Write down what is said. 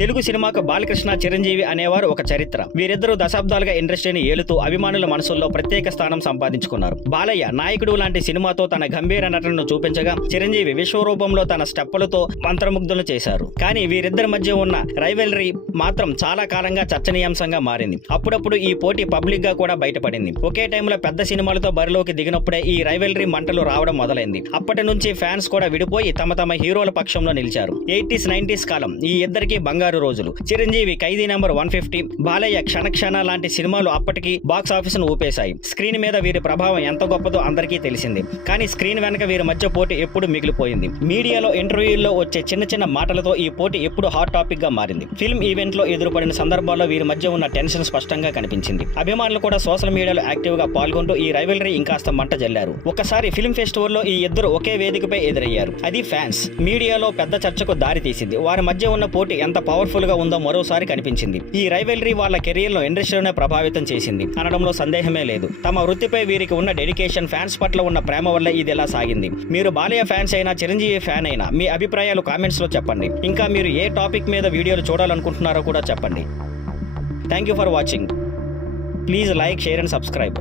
తెలుగు సినిమాకు బాలకృష్ణ చిరంజీవి అనేవారు ఒక చరిత్ర. వీరిద్దరూ దశాబ్దాలుగా ఇండస్ట్రీని ఏలుతూ అభిమానుల మనసుల్లో ప్రత్యేక స్థానం సంపాదించుకున్నారు. బాలయ్య నాయకుడు లాంటి సినిమాతో తన గంభీర నటనను చూపించగా, చిరంజీవి విశ్వరూపంలో తన స్టెప్పులతో మంత్రముగ్ధులు చేశారు. కానీ వీరిద్దరి మధ్య ఉన్న రైవెలరీ మాత్రం చాలా కాలంగా చర్చనీయాంశంగా మారింది. అప్పుడప్పుడు ఈ పోటీ పబ్లిక్ గా కూడా బయటపడింది. ఒకే టైంలో పెద్ద సినిమాలతో బరిలోకి దిగినప్పుడే ఈ రైవెలరీ మంటలు రావడం మొదలైంది. అప్పటి నుంచి ఫ్యాన్స్ కూడా విడిపోయి తమ తమ హీరోల పక్షంలో నిలిచారు. 80s 90s కాలం ఈ ఇద్దరికి బంగారు రోజులు. చిరంజీవి ఖైదీ నంబర్ 150, బాలయ్య క్షణ లాంటి సినిమాలు అప్పటికి బాక్స్ ఆఫీసును ఊపేశాయి. స్క్రీన్ మీద వీరి ప్రభావం ఎంత గొప్పదో అందరికీ తెలిసింది. కానీ స్క్రీన్ వెనక వీరి మధ్య పోటీ ఎప్పుడు మిగిలిపోయింది. మీడియాలో ఇంటర్వ్యూల్లో వచ్చే చిన్న చిన్న మాటలతో ఈ పోటీ ఎప్పుడు హాట్ టాపిక్ గా మారింది. ఫిల్మ్ ఈవెంట్ లో ఎదురుపడిన సందర్భాల్లో వీరి మధ్య ఉన్న టెన్షన్ స్పష్టంగా కనిపించింది. అభిమానులు కూడా సోషల్ మీడియాలో యాక్టివ్ గా పాల్గొంటూ ఈ రైవెలరీ ఇంకాస్త మంట జల్లారు. ఒకసారి ఫిల్మ్ ఫెస్టివల్లో ఈ ఇద్దరు ఒకే వేదికపై ఎదురయ్యారు. అది ఫ్యాన్స్, మీడియాలో పెద్ద చర్చకు దారి తీసింది. వారి మధ్య ఉన్న పోటీ ఎంత పవర్ఫుల్ గా ఉందో మరోసారి కనిపించింది. ఈ రైవెలరీ వాళ్ళ కెరీర్ లో ఇండస్ట్రీలోనే ప్రభావితం చేసింది అనడంలో సందేహమే లేదు. తమ వృత్తిపై వీరికి ఉన్న డెడికేషన్, ఫ్యాన్స్ పట్ల ఉన్న ప్రేమ వల్ల ఇది ఎలా సాగింది. మీరు బాలయ్య ఫ్యాన్స్ అయినా, చిరంజీవి ఫ్యాన్ అయినా మీ అభిప్రాయాలు కామెంట్స్ లో చెప్పండి. ఇంకా మీరు ఏ టాపిక్ మీద వీడియోలు చూడాలనుకుంటున్నారో కూడా చెప్పండి. Thank you for watching. Please like, share and subscribe.